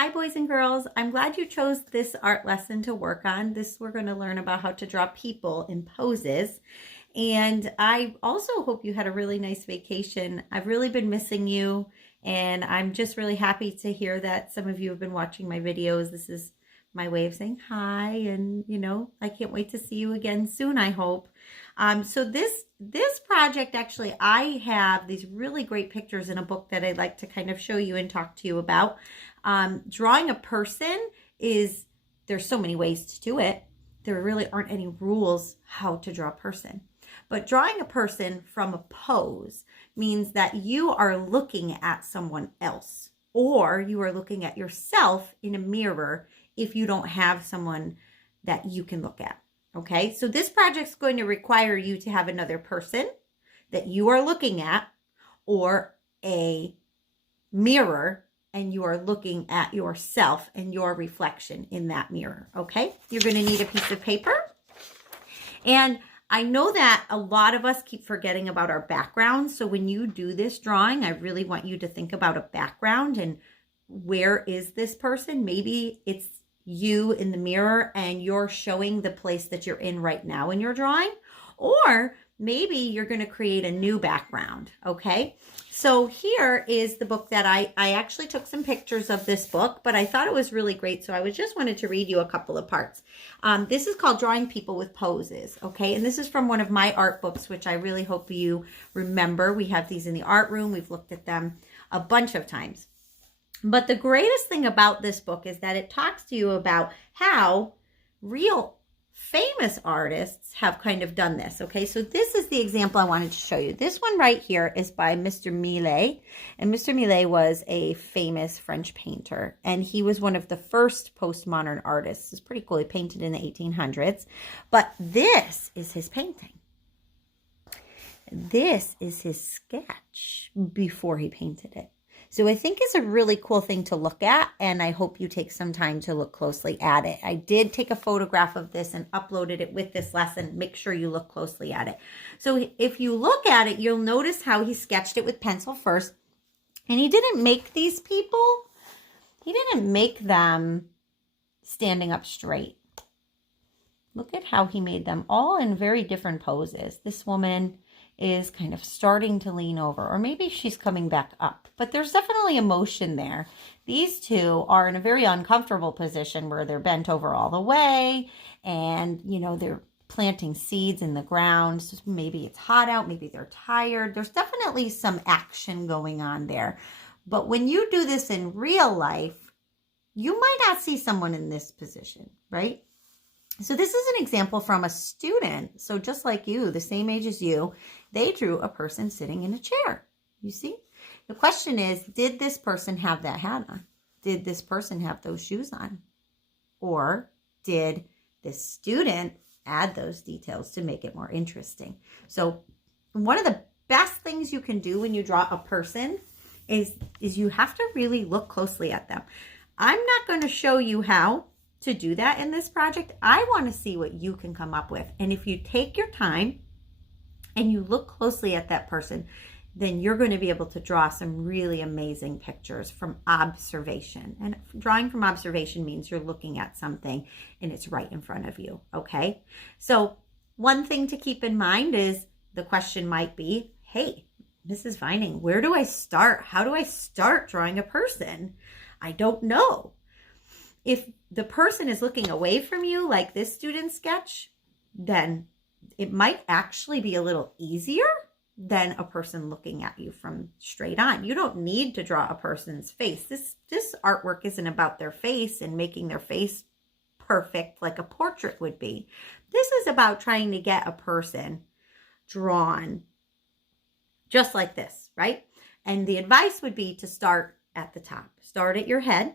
Hi, boys and girls. I'm glad you chose this art lesson to work on. We're going to learn about how to draw people in poses. And I also hope you had a really nice vacation. I've really been missing you, and I'm just really happy to hear that some of you have been watching my videos. This is my way of saying hi, and I can't wait to see you again soon, I hope. So this project, actually, I have these really great pictures in a book that I'd like to kind of show you and talk to you about. Drawing a person there's so many ways to do it. There really aren't any rules how to draw a person. But drawing a person from a pose means that you are looking at someone else, or you are looking at yourself in a mirror if you don't have someone that you can look at. Okay, so this project's going to require you to have another person that you are looking at, or a mirror, and you are looking at yourself and your reflection in that mirror. Okay, you're going to need a piece of paper. And I know that a lot of us keep forgetting about our background. So when you do this drawing, I really want you to think about a background and where is this person? Maybe it's you in the mirror and you're showing the place that you're in right now in your drawing, or maybe you're going to create a new background. Okay, so here is the book that I actually took some pictures of this book, but I thought it was really great, so I just wanted to read you a couple of parts. This is called Drawing People with Poses. Okay, and this is from one of my art books, which I really hope you remember. We have these in the art room. We've looked at them a bunch of times. But the greatest thing about this book is that it talks to you about how real famous artists have kind of done this. Okay, so this is the example I wanted to show you. This one right here is by Mr. Millet. And Mr. Millet was a famous French painter. And he was one of the first postmodern artists. It's pretty cool. He painted in the 1800s. But this is his painting. This is his sketch before he painted it. So I think it's a really cool thing to look at, and I hope you take some time to look closely at it. I did take a photograph of this and uploaded it with this lesson. Make sure you look closely at it. So if you look at it, you'll notice how he sketched it with pencil first. And he didn't make these people, he didn't make them standing up straight. Look at how he made them all in very different poses. This woman is kind of starting to lean over, or maybe she's coming back up, but there's definitely emotion there. These two are in a very uncomfortable position where they're bent over all the way, and they're planting seeds in the ground. So maybe it's hot out, maybe they're tired. There's definitely some action going on there. But when you do this in real life, you might not see someone in this position, right? So this is an example from a student. So just like you, the same age as you, they drew a person sitting in a chair. You see? The question is, did this person have that hat on? Did this person have those shoes on? Or did this student add those details to make it more interesting? So one of the best things you can do when you draw a person is you have to really look closely at them. I'm not going to show you how to do that in this project. I want to see what you can come up with. And if you take your time and you look closely at that person, then you're going to be able to draw some really amazing pictures from observation. And drawing from observation means you're looking at something and it's right in front of you. Okay, so one thing to keep in mind is the question might be, hey, Mrs. Vining, where do I start? How do I start drawing a person? I don't know. If the person is looking away from you, like this student sketch, then it might actually be a little easier than a person looking at you from straight on. You don't need to draw a person's face. This artwork isn't about their face and making their face perfect like a portrait would be. This is about trying to get a person drawn just like this, right? And the advice would be to start at the top. Start at your head.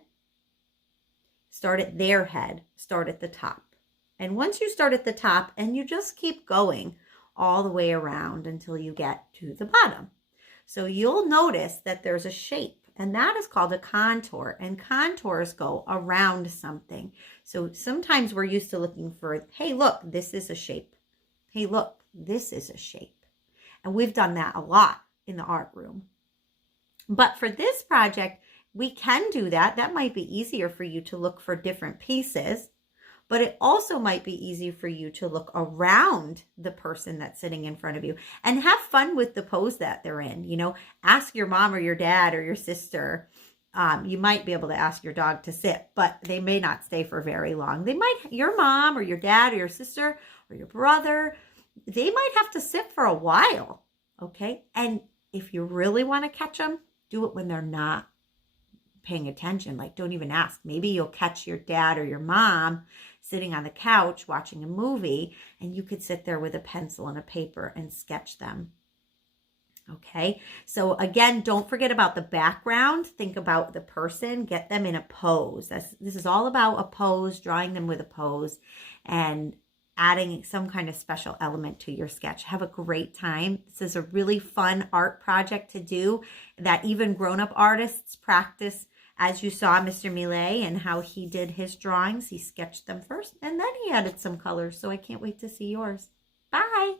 Start at their head, start at the top. And once you start at the top, and you just keep going all the way around until you get to the bottom. So you'll notice that there's a shape, and that is called a contour, and contours go around something. So sometimes we're used to looking for, hey, look, this is a shape. Hey, look, this is a shape. And we've done that a lot in the art room. But for this project, we can do that. That might be easier for you to look for different pieces, but it also might be easy for you to look around the person that's sitting in front of you and have fun with the pose that they're in. You know, ask your mom or your dad or your sister. You might be able to ask your dog to sit, but they may not stay for very long. They might, your mom or your dad or your sister or your brother, they might have to sit for a while. Okay. And if you really want to catch them, do it when they're not paying attention. Like, don't even ask. Maybe you'll catch your dad or your mom sitting on the couch watching a movie, and you could sit there with a pencil and a paper and sketch them. Okay, so again, don't forget about the background. Think about the person. Get them in a pose. This is all about a pose, drawing them with a pose, and adding some kind of special element to your sketch. Have a great time. This is a really fun art project to do that even grown-up artists practice. As you saw Mr. Millet and how he did his drawings, he sketched them first and then he added some colors. So I can't wait to see yours. Bye.